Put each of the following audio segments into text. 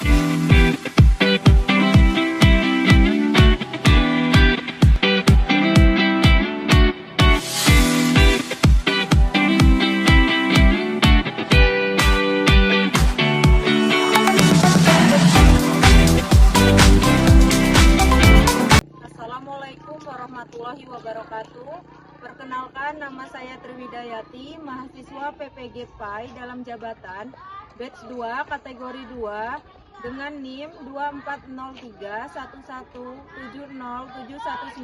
Assalamualaikum warahmatullahi wabarakatuh. Perkenalkan, nama saya Triwidayati, mahasiswa PPG PAI dalam jabatan batch 2 kategori 2 dengan NIM 240311707119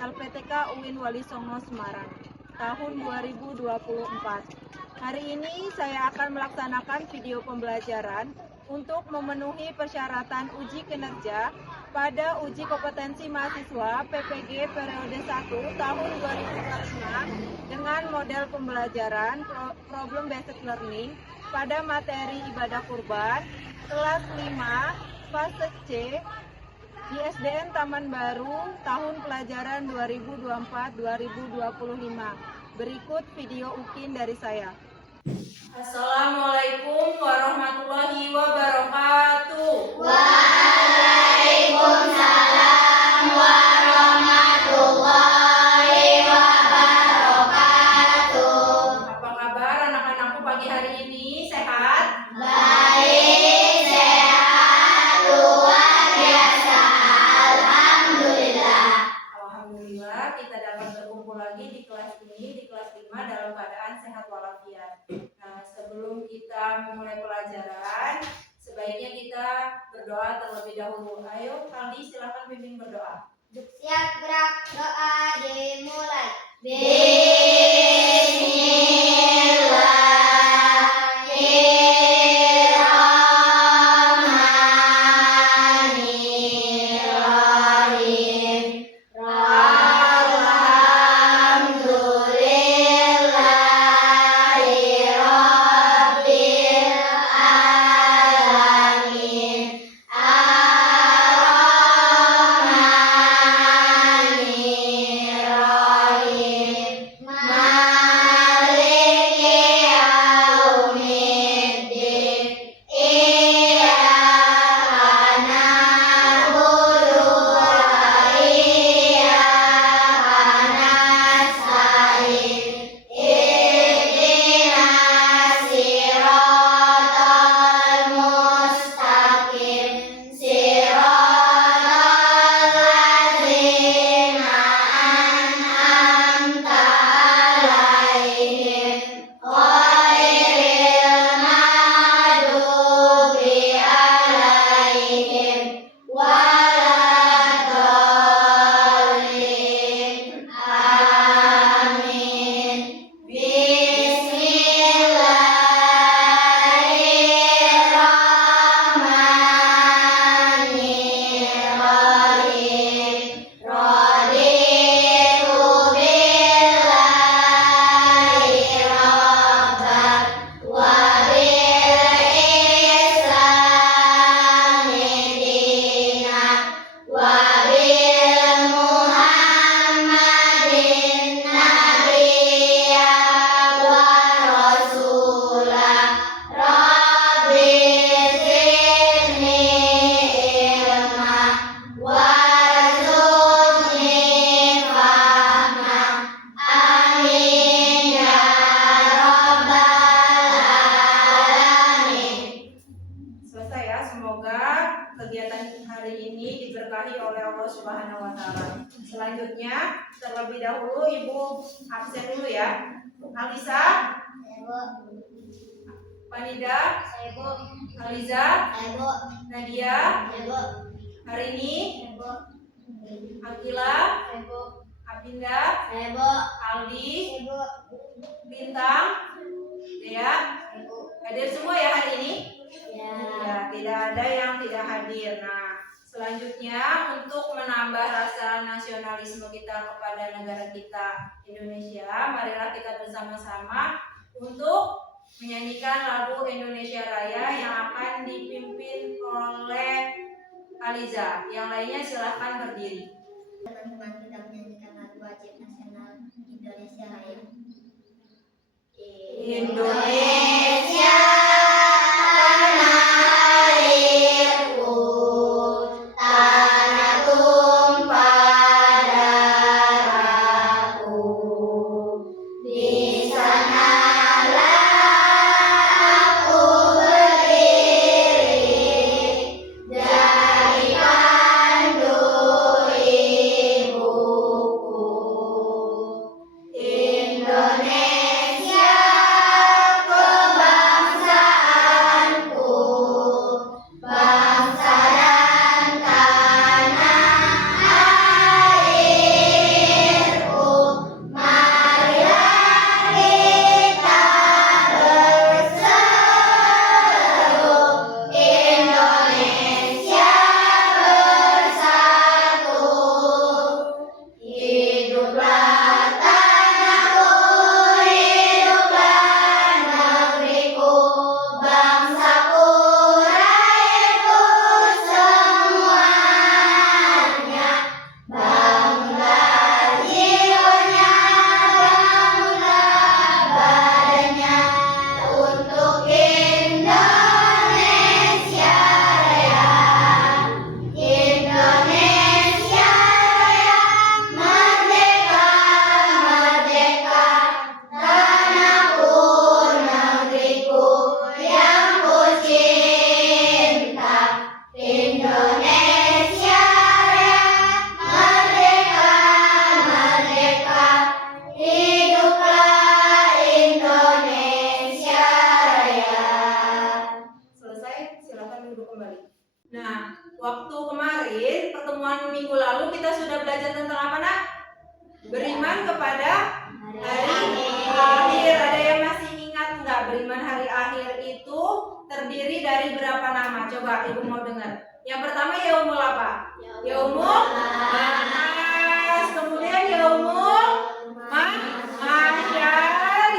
LPTK UIN Wali Songo Semarang tahun 2024. Hari ini saya akan melaksanakan video pembelajaran untuk memenuhi persyaratan uji kinerja pada uji kompetensi mahasiswa PPG periode 1 tahun 2025 dengan model pembelajaran Problem Based Learning pada materi ibadah kurban kelas 5 fase C di SDN Taman Baru tahun pelajaran 2024-2025. Berikut video UKIN dari saya. Assalamualaikum warahmatullahi wabarakatuh. Waalaikumsalam warahmatullahi wabarakatuh. Apa kabar anak-anakku pagi hari ini? Sehat? Baik, sehat, luar biasa. Alhamdulillah. Alhamdulillah kita dapat berkumpul lagi di kelas ini, di kelas 5 dalam keadaan sehat walafiat. Nah, sebelum kita memulai pelajaran, sebaiknya kita berdoa terlebih dahulu. Ayo, Aldi, silakan bimbing berdoa. Siap, gerak, doa dimulai. Bismillahirrahmanirrahim. Alhamdulillahi rabbil alamin. Ar-Rahmanirrahim. Maliki yaumiddin. Iyyaka na'budu wa iyyaka nasta'in. Ihdinas siratal mustaqim. Siratal ladzina an'amta 'alaihim ghairil maghdubi 'alaihim waladdallin. Amin. Bismillahirrahmanirrahim. Raditu billahi rabban wa bil islami dinan wa bil muhammadin nabiyyan wa rasulah. Rabbi zidni ilma warzuqni fahma. Amin ya rabbal alamin. Selesai ya, semoga kegiatan hari ini diberkahi oleh Allah Subhanahu wa taala. Selanjutnya, terlebih dahulu Ibu absen dulu ya. Alisa, Panida, Aliza, Nadia, Harini, Akila, Abinda, Aldi, Bintang, Dea, hadir semua ya hari ini? Ya, tidak ada yang tidak hadir. Nah, selanjutnya untuk menambah rasa nasionalisme kita kepada negara kita Indonesia, marilah kita bersama-sama untuk menyanyikan lagu Indonesia Raya yang akan dipimpin oleh Aliza. Yang lainnya silahkan berdiri. Teman-teman, kita menyanyikan lagu wajib nasional Indonesia Raya. Indonesia tanah air duduk kembali. Nah, waktu kemarin pertemuan minggu lalu kita sudah belajar tentang apa, Nak? Beriman kepada hari akhir. Ada yang masih ingat nggak? Beriman hari akhir itu terdiri dari berapa nama? Coba Ibu mau dengar. Yang pertama Yaumul apa? Yaumul Ba'ats. Kemudian Yaumul Mahsyar,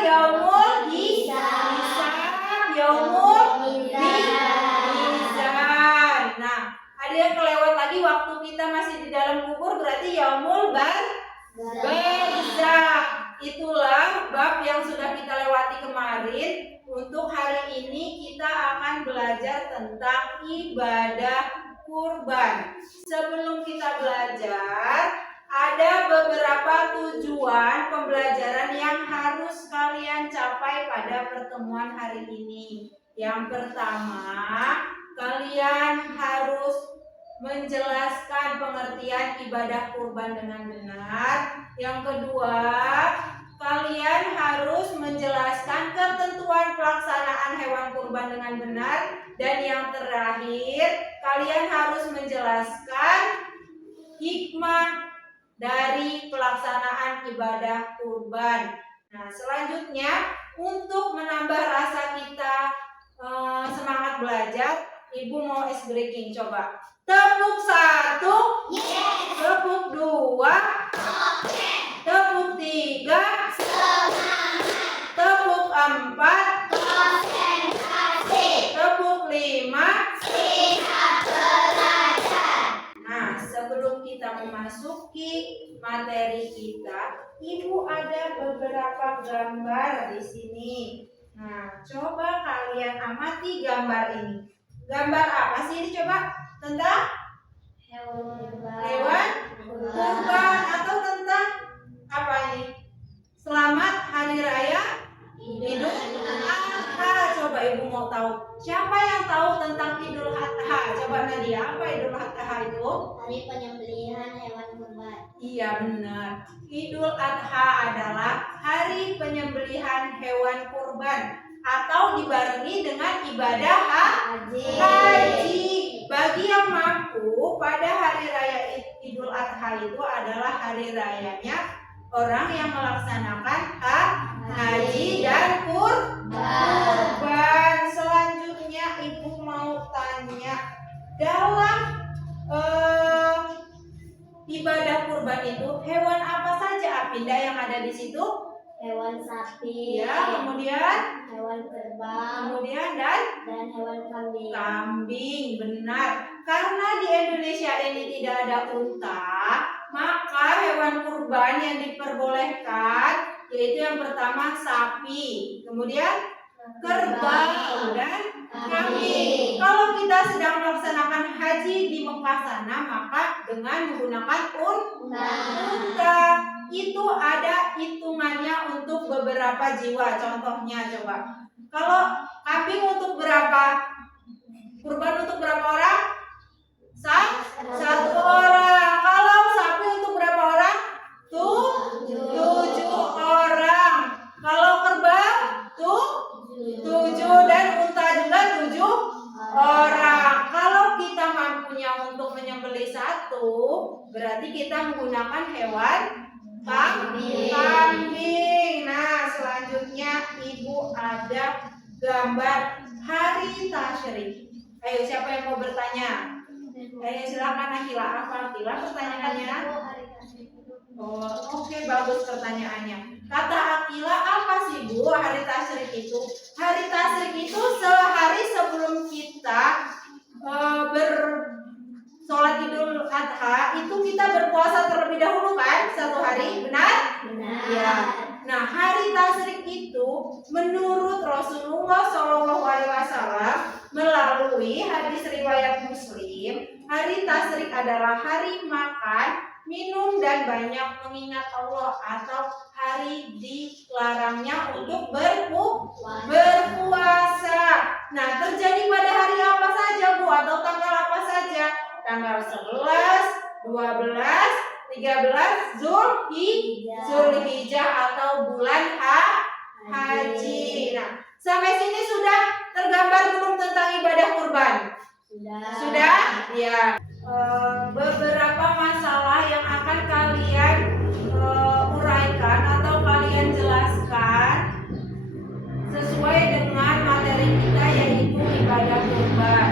Yaumul Hisab, Yaumul Mizan. Nah, ada yang kelewat lagi waktu kita masih di dalam kubur, berarti Yaumul Barzakh. Itulah bab yang sudah kita lewati kemarin. Untuk hari ini kita akan belajar tentang ibadah kurban. Sebelum kita belajar, ada beberapa tujuan pembelajaran yang harus kalian capai pada pertemuan hari ini. Yang pertama, kalian harus menjelaskan pengertian ibadah kurban dengan benar. Yang kedua, kalian harus menjelaskan ketentuan pelaksanaan hewan kurban dengan benar. Dan yang terakhir, kalian harus menjelaskan hikmah dari pelaksanaan ibadah kurban. Nah, selanjutnya untuk menambah rasa kita semangat belajar, Ibu mau ice breaking. Coba tepuk 1, yes. Tepuk 2, okay. Tepuk 3, semangat. Tepuk 4, konsentrasi. Tepuk 5, siap belajar. Nah, sebelum kita memasuki materi kita, Ibu ada beberapa gambar di sini. Nah, coba kalian amati gambar ini. Gambar apa sih ini coba? Tentang hewan kurban atau tentang apa ini? Selamat Hari Raya Idul Adha. Coba Ibu mau tahu. Siapa yang tahu tentang Idul Adha? Coba Nadia, apa Idul Adha itu? Hari penyembelihan hewan kurban. Iya benar. Idul Adha adalah hari penyembelihan hewan kurban atau dibarengi dengan ibadah haji. Bagi yang mampu, pada hari raya Idul Adha itu adalah hari rayanya orang yang melaksanakan haji dan kurban. Selanjutnya Ibu mau tanya, dalam ibadah kurban itu hewan apa saja Apinda yang ada di situ? Hewan sapi. Ya, kemudian hewan kerbau. Kemudian dan hewan kambing. Kambing, benar. Karena di Indonesia ini tidak ada unta, maka hewan kurban yang diperbolehkan yaitu yang pertama sapi, kemudian kerbau dan kambing. Kalau kita sedang melaksanakan haji di Mekah sana, maka dengan menggunakan unta itu ada hitungannya untuk beberapa jiwa. Contohnya coba, kalau kambing untuk berapa? Kurban untuk berapa orang? Satu orang. Kalau sapi untuk berapa orang? 7 orang. Kalau kerbau 7 dan unta juga 7 orang. Kalau kita mampunya untuk menyembelih 1, berarti kita menggunakan hewan kambing. Nah, selanjutnya Ibu ada gambar hari tasyrik. Ayo, siapa yang mau bertanya? Ayo, silakan Akila. Apa Akila pertanyaannya? Oke, bagus pertanyaannya. Kata Akila, apa sih Bu hari tasyrik itu? Hari tasyrik itu sehari sebelum kita sholat Idul Adha itu kita berpuasa terlebih dahulu kan? 1 hari, benar? Benar. Ya. Nah, hari tasyrik itu menurut Rasulullah SAW melalui hadis riwayat Muslim, hari tasyrik adalah hari makan, minum dan banyak mengingat Allah atau hari dilarangnya untuk berpuasa. Nah, terjadi pada hari apa saja Bu atau tanggal apa saja? Tanggal 11, 12, 13 Zulhijjah atau bulan haji. Nah, sampai sini sudah tergambar belum tentang ibadah kurban? Sudah? Ya. Beberapa masalah yang akan kalian uraikan atau kalian jelaskan sesuai dengan materi kita, yaitu ibadah kurban.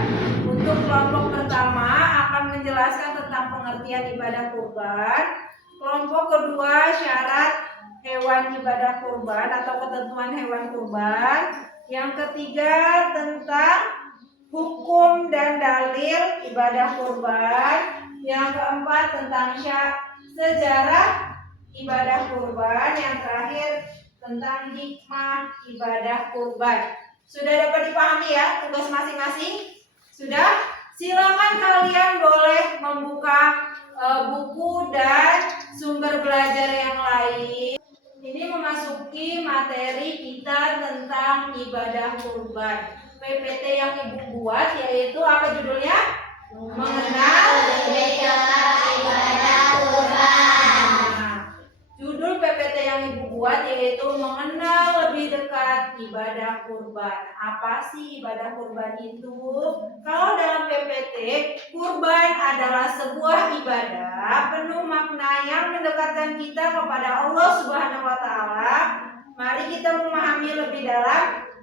Untuk kelompok pertama akan menjelaskan tentang pengertian ibadah kurban. Kelompok kedua syarat hewan ibadah kurban atau ketentuan hewan kurban. Yang ketiga tentang hukum dan dalil ibadah kurban. Yang keempat tentang sejarah ibadah kurban. Yang terakhir tentang hikmah ibadah kurban. Sudah dapat dipahami ya tugas masing-masing? Sudah? Silakan kalian boleh membuka buku dan sumber belajar yang lain. Ini memasuki materi kita tentang ibadah kurban. PPT yang Ibu buat yaitu apa judulnya? Mengenal ibadah kurban. Nah, judul PPT yang Ibu buat yaitu mengenal lebih dekat ibadah kurban. Apa sih ibadah kurban itu? Kalau dalam PPT, kurban adalah sebuah ibadah penuh makna yang mendekatkan kita kepada Allah Subhanahu wa taala. Mari kita memahami lebih dalam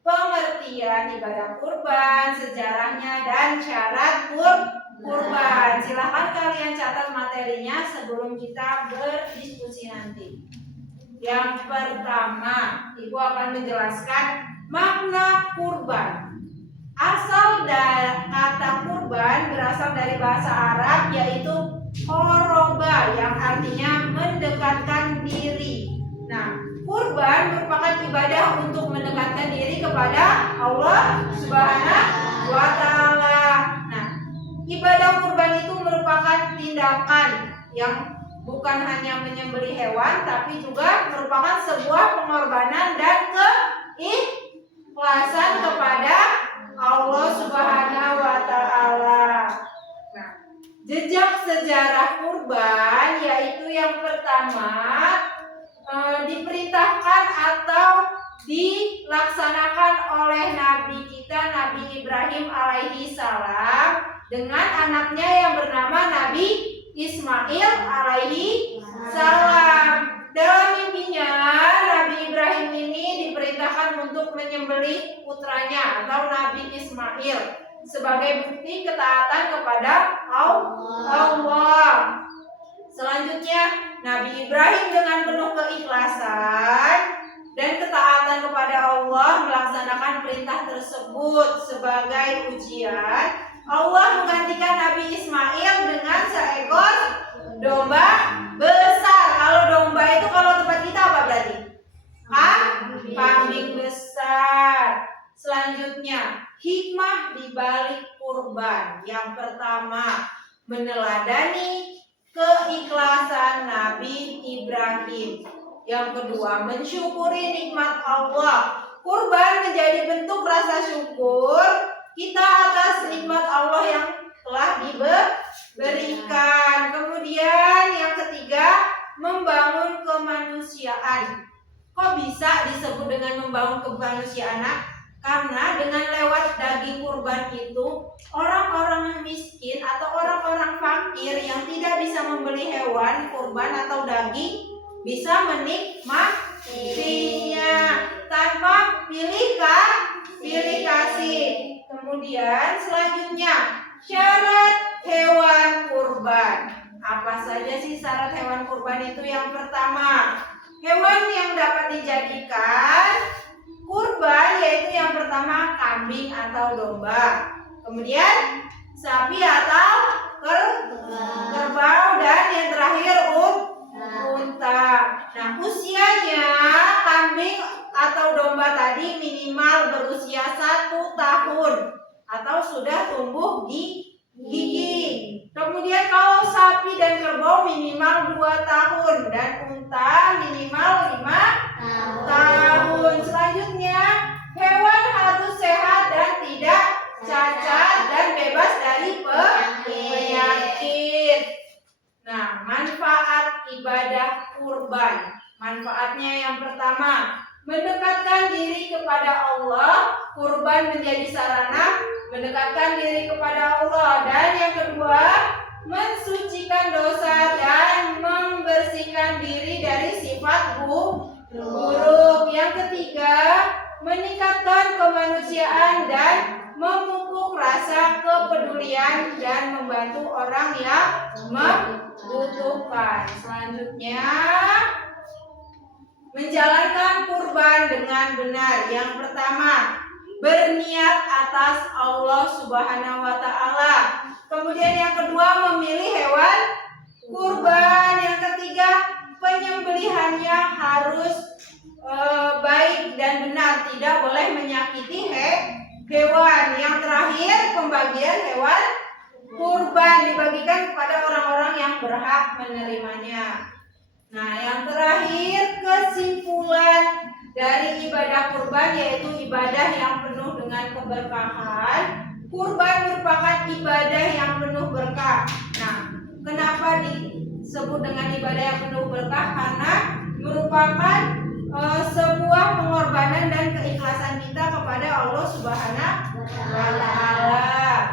pengertian ibadah kurban, sejarahnya dan syarat kurban. Silahkan kalian catat materinya sebelum kita berdiskusi nanti. Yang pertama, Ibu akan menjelaskan makna kurban. Asal dari kata kurban berasal dari bahasa Arab yaitu qoroba yang artinya mendekatkan diri. Nah, kurban merupakan ibadah untuk mendekatkan diri kepada Allah Subhanahu wa taala. Nah, ibadah kurban itu merupakan tindakan yang bukan hanya menyembelih hewan tapi juga merupakan sebuah pengorbanan dan keikhlasan kepada Allah Subhanahu wa taala. Nah, jejak sejarah kurban yaitu yang pertama diperintahkan atau dilaksanakan oleh Nabi kita Nabi Ibrahim alaihi salam dengan anaknya yang bernama Nabi Ismail alaihi salam. Dalam mimpinya Nabi Ibrahim ini diperintahkan untuk menyembelih putranya atau Nabi Ismail sebagai bukti ketaatan kepada Allah. Selanjutnya Nabi Ibrahim dengan penuh keikhlasan dan ketaatan kepada Allah melaksanakan perintah tersebut sebagai ujian. Allah menggantikan Nabi Ismail dengan seekor domba besar. Kalau domba itu kalau tempat kita apa berarti? Kambing besar. Selanjutnya, hikmah di balik kurban. Yang pertama, meneladani keikhlasan Nabi Ibrahim. Yang kedua, mensyukuri nikmat Allah. Kurban menjadi bentuk rasa syukur kita atas nikmat Allah yang telah diberikan. Kemudian yang ketiga, membangun kemanusiaan. Kok bisa disebut dengan membangun kemanusiaan? Karena dengan lewat daging kurban itu orang-orang miskin atau orang-orang fakir yang tidak bisa membeli hewan kurban atau daging bisa menikmatinya tanpa pilih kasih. Kemudian selanjutnya syarat hewan kurban. Apa saja sih syarat hewan kurban itu? Yang pertama, hewan yang dapat dijadikan kurban yaitu yang pertama kambing atau domba, kemudian sapi atau kerbau, dan yang terakhir unta. Nah, usianya kambing atau domba tadi minimal berusia 1 tahun atau sudah tumbuh gigi. Kemudian kalau sapi dan kerbau minimal 2 tahun dan unta minimal 5 tahun. Selanjutnya, hewan harus sehat dan tidak cacat dan bebas dari penyakit. Nah, manfaat ibadah kurban. Manfaatnya yang pertama, mendekatkan diri kepada Allah. Kurban menjadi sarana mendekatkan diri kepada kepada Allah. Dan yang kedua, mensucikan dosa dan membersihkan diri dari sifat buruk. Yang ketiga, meningkatkan kemanusiaan dan memupuk rasa kepedulian dan membantu orang yang membutuhkan. Selanjutnya, menjalankan kurban dengan benar. Yang pertama, berniat atas Allah Subhanahu wa Ta'ala. Kemudian yang kedua, memilih hewan kurban. Yang ketiga, penyembelihannya harus baik dan benar, tidak boleh menyakiti hewan. Yang terakhir, pembagian hewan kurban dibagikan kepada orang-orang yang berhak menerimanya. Nah, yang terakhir, kesimpulan dari ibadah kurban yaitu ibadah yang penuh dengan keberkahan. Kurban merupakan ibadah yang penuh berkah. Nah, kenapa disebut dengan ibadah yang penuh berkah? Karena merupakan sebuah pengorbanan dan keikhlasan kita kepada Allah Subhanahu wa Ta'ala.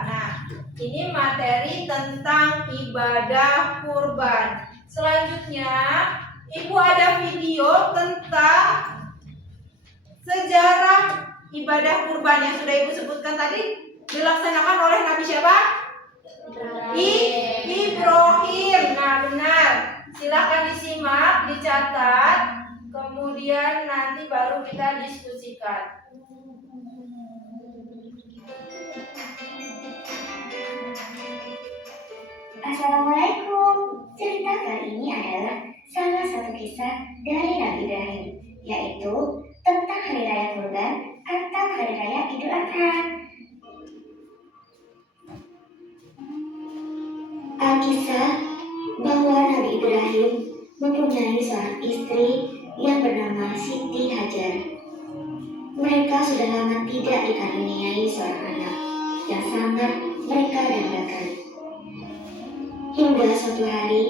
Nah, ini materi tentang ibadah kurban. Selanjutnya, Ibu ada video tentang sejarah ibadah kurban yang sudah Ibu sebutkan tadi, dilaksanakan oleh Nabi siapa? Ibrahim. Nah, benar. Silakan disimak, dicatat, kemudian nanti baru kita diskusikan. Assalamualaikum. Cerita kali ini adalah salah satu kisah dari Nabi Ibrahim, yaitu tentang Hari Raya Kurban atau Hari Raya Idul Adha. Alkisah bahwa Nabi Ibrahim mempunyai seorang istri yang bernama Siti Hajar. Mereka sudah lama tidak dikaruniai seorang anak yang sangat mereka dambakan. Hingga suatu hari,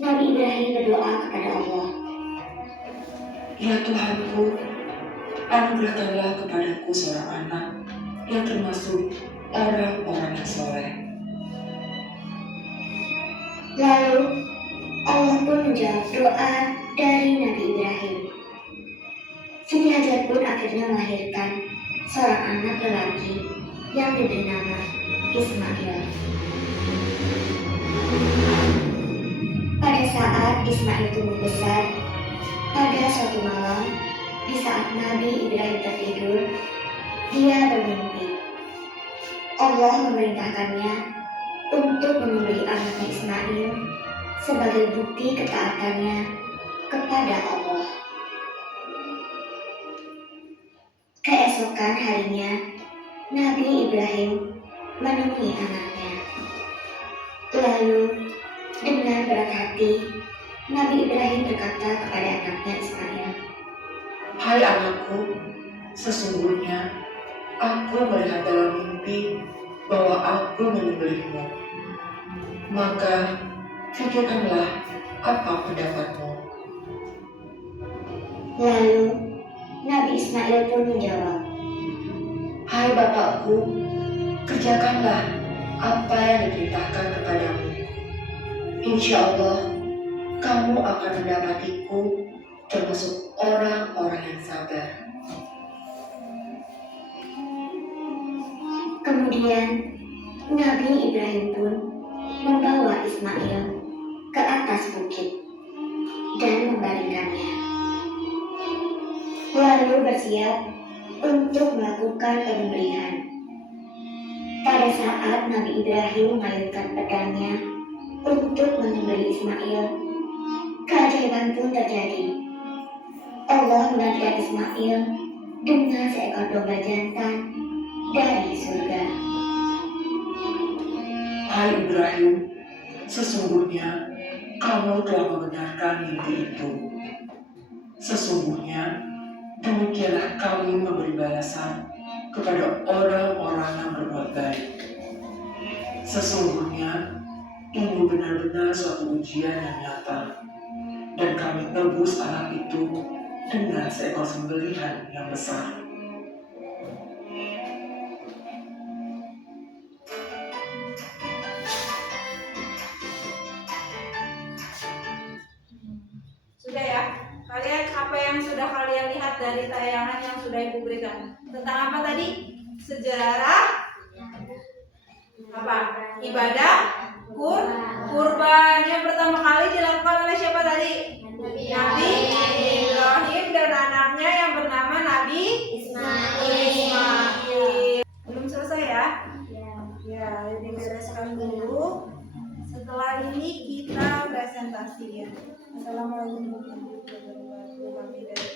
Nabi Ibrahim berdoa kepada Allah. Ya Tuhanku, anugerahkanlah kepadaku seorang anak yang termasuk orang-orang yang soleh. Lalu, Allah pun menjawab doa dari Nabi Ibrahim. Siti Hajar pun akhirnya melahirkan seorang anak lelaki yang diberi nama Ismail. Pada saat Ismail tumbuh besar, pada suatu malam, di saat Nabi Ibrahim tertidur, dia bermimpi. Allah memerintahkannya untuk menyembelih anaknya Ismail sebagai bukti ketaatannya kepada Allah. Keesokan harinya, Nabi Ibrahim menemui anaknya. Lalu, dengan berat hati, Nabi Ibrahim berkata kepada anaknya Ismail, Hai anakku, sesungguhnya aku melihat dalam mimpi bahwa aku menyembelihmu. Maka pikirkanlah apa pendapatmu. Lalu, Nabi Ismail pun menjawab, Hai bapakku, kerjakanlah apa yang diperintahkan kepadamu. Insya Allah, kamu akan mendapatiku termasuk orang-orang yang sabar. Kemudian, Nabi Ibrahim pun membawa Ismail ke atas bukit dan membaringkannya. Lalu bersiap untuk melakukan penyembelihan. Pada saat Nabi Ibrahim mengayunkan pedangnya untuk menyembelih Ismail, keajaiban pun terjadi. Allah menaikkan Ismail dengan seekor domba jantan dari surga. Hai Ibrahim, sesungguhnya kamu telah membenarkan mimpi itu. Sesungguhnya demikianlah kami memberi balasan kepada orang-orang yang berbuat baik. Sesungguhnya ini benar-benar suatu ujian yang nyata, dan kami tebus anak itu dengan seekor sembelihan yang besar. dari tayangan yang sudah Ibu berikan. Tentang apa tadi? Sejarah apa? Ibadah kurban yang pertama kali dilakukan oleh siapa tadi? Nabi Ibrahim dan anaknya yang bernama Nabi Ismail. Belum selesai ya? Ya, dibereskan dulu. Setelah ini kita presentasi ya. Assalamualaikum warahmatullahi wabarakatuh. Kami dari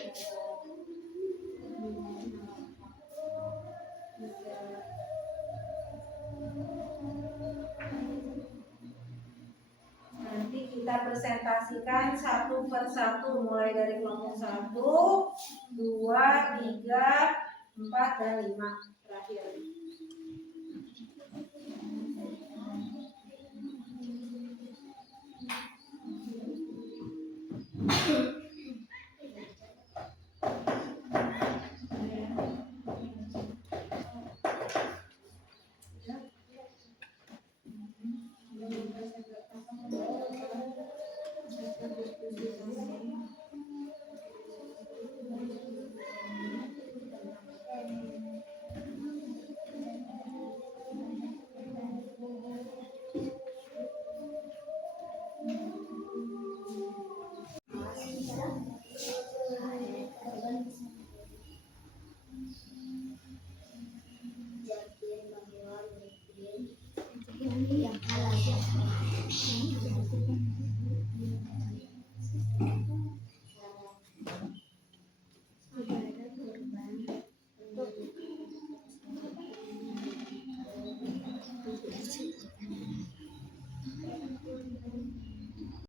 nanti kita presentasikan satu persatu mulai dari kelompok 1, 2, 3, 4, dan 5 terakhir.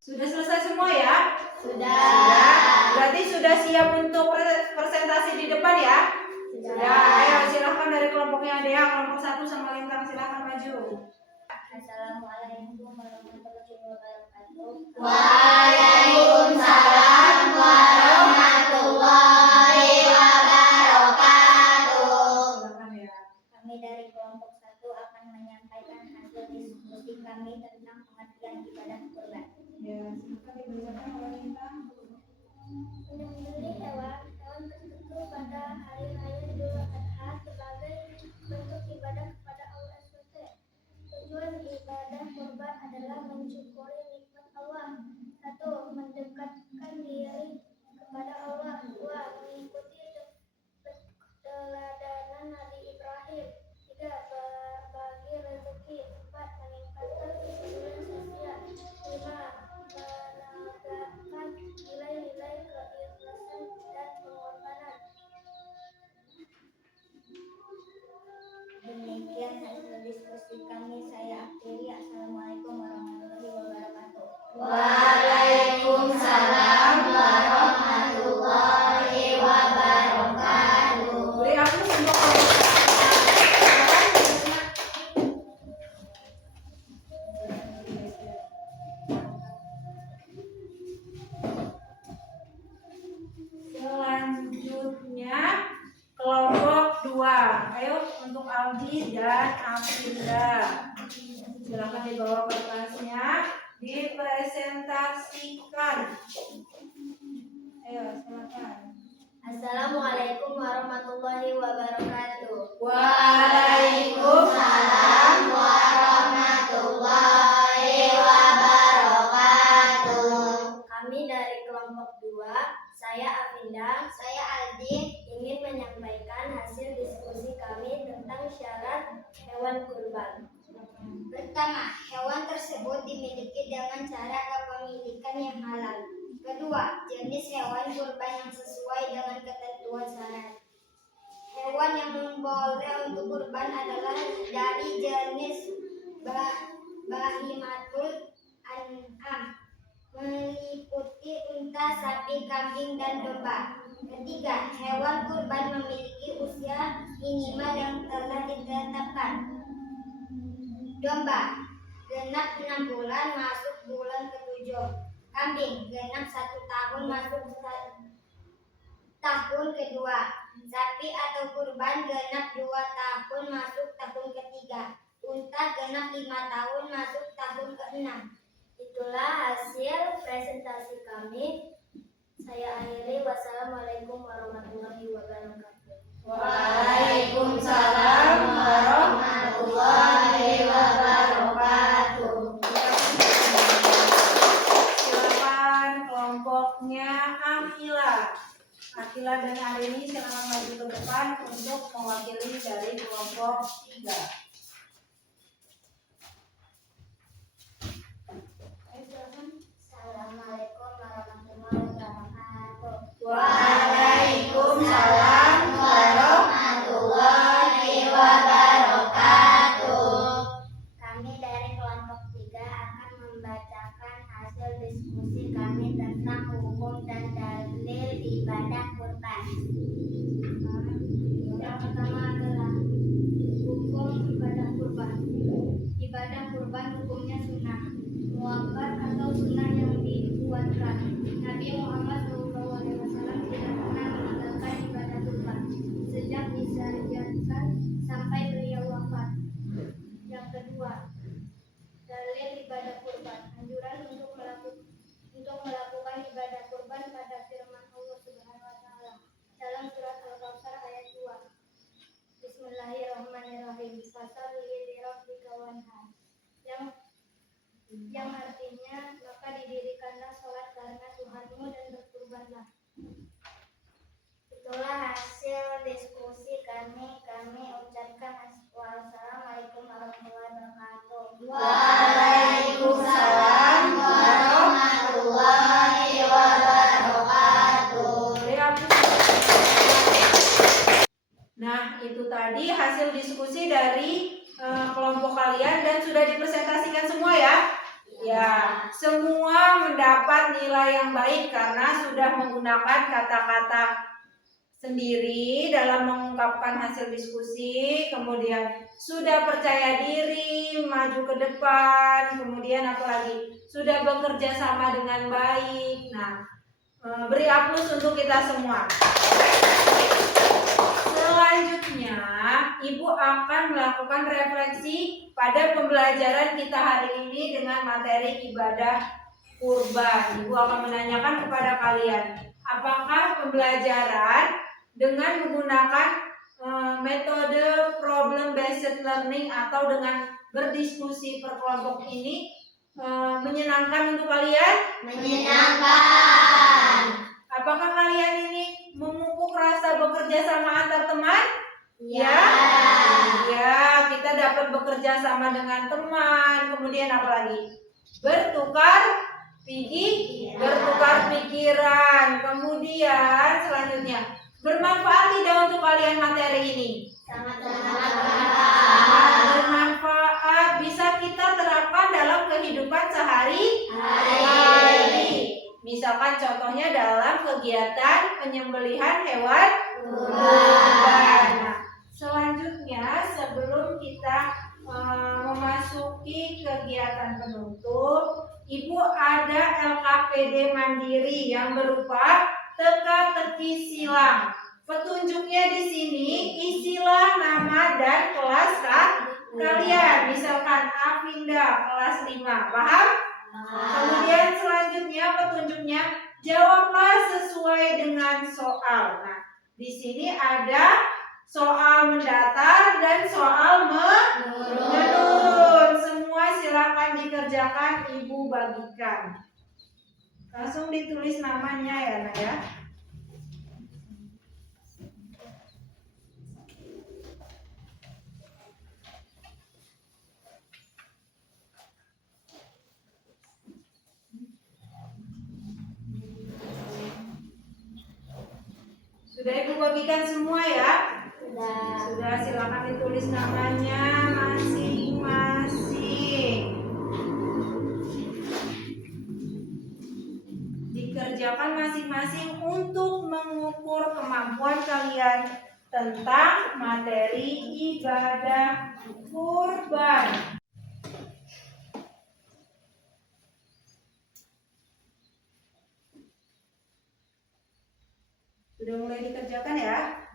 Sudah selesai semua ya? Sudah. Berarti sudah siap untuk presentasi di depan ya? Sudah. Ayo silahkan dari kelompoknya Dea, kelompok 1 sama Lintang, silahkan maju. Assalamualaikum warahmatullahi wabarakatuh. Waalaikumsalam warahmatullahi wabarakatuh. Silakan ya. Kami dari kelompok 1 akan menyampaikan hasil diskusi kami tentang pengertian ibadah kurban. Ya, silakan dibacakan oleh Lintang. Menyembelih hewan tertentu pada hari raya Idul Adha sebagai bentuk ibadah kepada Allah SWT. Tujuan ibadah kurban adalah mensyukuri nikmat Allah. 1. Mendekatkan diri kepada Allah. 2. Mengikuti teladanan Nabi Ibrahim. 3. Berbagi rezeki. 4. Meningkatkan kepedulian sosial. 5. Menegakkan nilai-nilai keikhlasan dan pengorbanan. Demikian hasil diskusi kami. Saya akhiri. Assalamualaikum warahmatullahi wabarakatuh. Waalaikumsalam warahmatullahi wabarakatuh. Beri aplaus untuk kelompok 1. Selanjutnya kelompok 2. Ayo untuk Aldi dan Afinda. Silakan dibawa kertasnya, dipresentasikan. Ayo silakan. Assalamualaikum warahmatullahi wabarakatuh. Waalaikumsalam warahmatullahi wabarakatuh. Kami dari kelompok 2, saya Afinda, saya Aldi, ingin menyampaikan hasil diskusi kami tentang syarat hewan kurban. Pertama, hewan tersebut dimiliki dengan cara kepemilikan yang halal. Kedua, jenis hewan kurban yang sesuai dengan ketentuan syarat. Hewan yang boleh untuk kurban adalah dari jenis bahimatul an'am, meliputi unta, sapi, kambing, dan domba. Ketiga, hewan kurban memiliki usia minimal yang telah ditetapkan. Domba, genap 6 bulan masuk bulan ke-7. Kambing, genap 1 tahun masuk tahun kedua. Sapi atau kurban genap 2 tahun masuk tahun ketiga. Unta genap 5 tahun masuk tahun ke-6. Itulah hasil presentasi kami. Saya akhiri. Wassalamualaikum warahmatullahi wabarakatuh. Waalaikumsalam warahmatullahi wabarakatuh. Silakan kelompoknya Akila dan Arini silakan maju ke depan untuk mewakili dari kelompok 3. Assalamualaikum warahmatullahi wabarakatuh. Waalaikumsalam warahmatullahi wabarakatuh. Kami dari kelompok 3 akan membacakan hasil diskusi kami tentang hukum dan dalil ibadah kurban. Yang pertama adalah hukum ibadah kurban. Ibadah kurban hukumnya sunnah muakkad atau sunnah yang dikuatkan. Nabi Muhammad SAW tidak pernah meninggalkan ibadah kurban sejak disyariatkan sampai beliau wafat. Yang kedua, dalil ibadah kurban. Anjuran untuk melakukan ibadah kurban pada firman Allah Subhanahu wa taala dalam surat Al-Kautsar ayat 2. Bismillahirrahmanirrahim. Fasholli li rabbika wanhar. Yang artinya maka didirikanlah sholat karena Tuhanmu dan berkurbanlah. Itulah hasil diskusi kami ucapkan wassalamualaikum warahmatullahi wabarakatuh. Waalaikumsalam warahmatullahi wabarakatuh. Nah, itu tadi hasil diskusi dari kelompok kalian dan sudah dipresentasikan semua ya? Ya, semua mendapat nilai yang baik karena sudah menggunakan kata-kata sendiri dalam mengungkapkan hasil diskusi, kemudian sudah percaya diri, maju ke depan, kemudian apalagi sudah bekerja sama dengan baik. Nah, beri aplaus untuk kita semua. Selanjutnya, Ibu akan melakukan refleksi pada pembelajaran kita hari ini dengan materi ibadah kurban. Ibu akan menanyakan kepada kalian, apakah pembelajaran dengan menggunakan metode problem based learning atau dengan berdiskusi per kelompok ini menyenangkan untuk kalian? Menyenangkan. Apakah kalian ini memupuk rasa bekerja sama antar teman? Ya, kita dapat bekerja sama dengan teman. Kemudian apa lagi? Bertukar pikiran. Kemudian selanjutnya, bermanfaat tidak untuk kalian materi ini? Sangat bermanfaat. Bisa kita terapkan dalam kehidupan sehari-hari. Misalkan contohnya dalam kegiatan penyembelihan hewan kurban. Nah, selanjutnya sebelum kita memasuki kegiatan penutup, Ibu ada LKPD mandiri yang berupa teka-teki silang. Petunjuknya di sini, isilah nama dan kelas kalian. Misalkan Afinda kelas 5, paham? Kemudian selanjutnya petunjuknya, jawablah sesuai dengan soal. Nah, di sini ada soal mendatar dan soal menurun. Semua silakan dikerjakan, Ibu bagikan. Langsung ditulis namanya ya, Nak ya. Sudah Ibu bagikan semua ya? Sudah, silakan ditulis namanya masing-masing. Dikerjakan masing-masing untuk mengukur kemampuan kalian tentang materi ibadah kurban. Sudah mulai dikerjakan ya?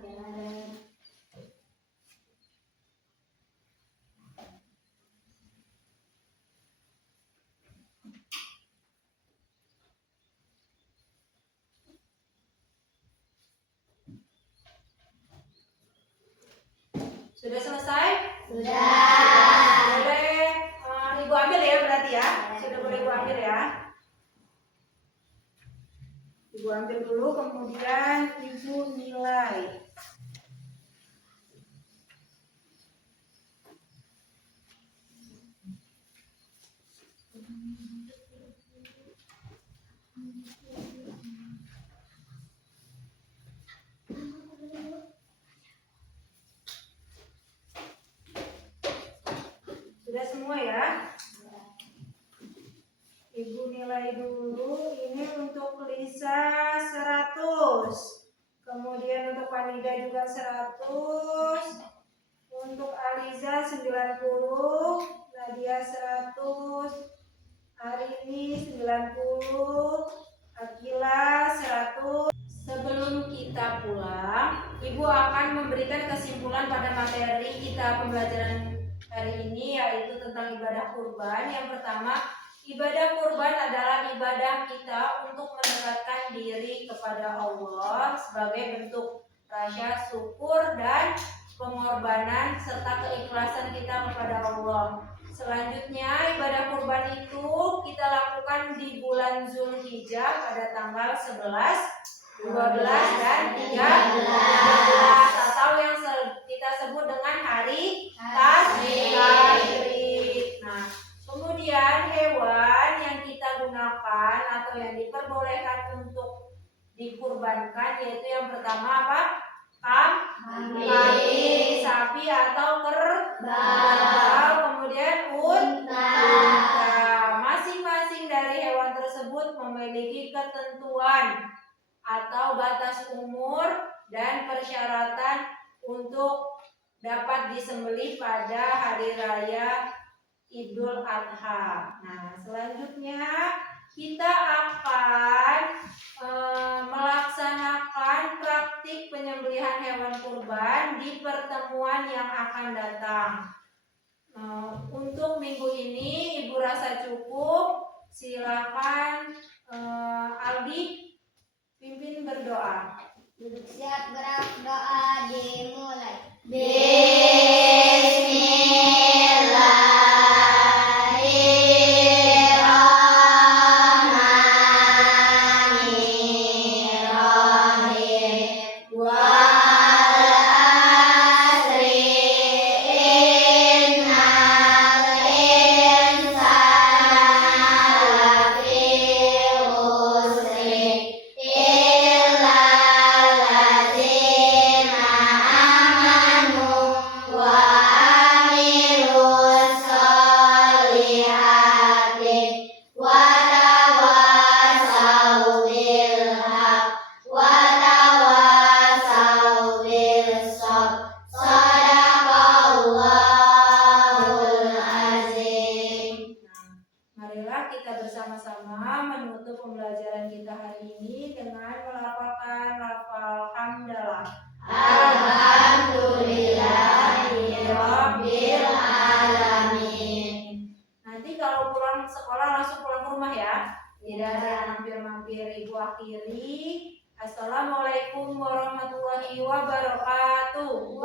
Sudah selesai? Sudah. Boleh Ibu ambil ya berarti ya. Sudah boleh Ibu ambil ya. Ibu ambil dulu, kemudian Ibu nilai. Sudah semua ya? Ibu nilai dulu. Ini untuk Lisa 100. Kemudian untuk Panida juga 100. Untuk Aliza 90. Nadia 100. Arini 90. Akila 100. Sebelum kita pulang, Ibu akan memberikan kesimpulan pada materi kita pembelajaran hari ini, yaitu tentang ibadah kurban. Yang pertama, ibadah kurban adalah ibadah kita untuk mendekatkan diri kepada Allah sebagai bentuk rasa syukur dan pengorbanan serta keikhlasan kita kepada Allah. Selanjutnya, ibadah kurban itu kita lakukan di bulan Zulhijjah pada tanggal 11, 12, dan 13 atau yang kita sebut dengan hari Tasyrik. Nah, kemudian hewan yang kita gunakan atau yang diperbolehkan untuk dikurbankan yaitu yang pertama apa? Kambing, sapi atau kerbau, kemudian unta. Masing-masing dari hewan tersebut memiliki ketentuan atau batas umur dan persyaratan untuk dapat disembelih pada hari raya Idul Adha. Nah, selanjutnya kita akan melaksanakan praktik penyembelihan hewan kurban di pertemuan yang akan datang. Untuk minggu ini Ibu rasa cukup. Silakan Aldi pimpin berdoa. Duduk siap, gerak, doa dimulai. Marilah kita bersama-sama menutup pembelajaran kita hari ini dengan melafalkan lafal hamdalah. Alhamdulillahirabbil alamin. Nanti kalau pulang sekolah langsung pulang ke rumah ya. Tidak ada mampir-mampir. Ibu akhiri. Assalamualaikum warahmatullahi wabarakatuh.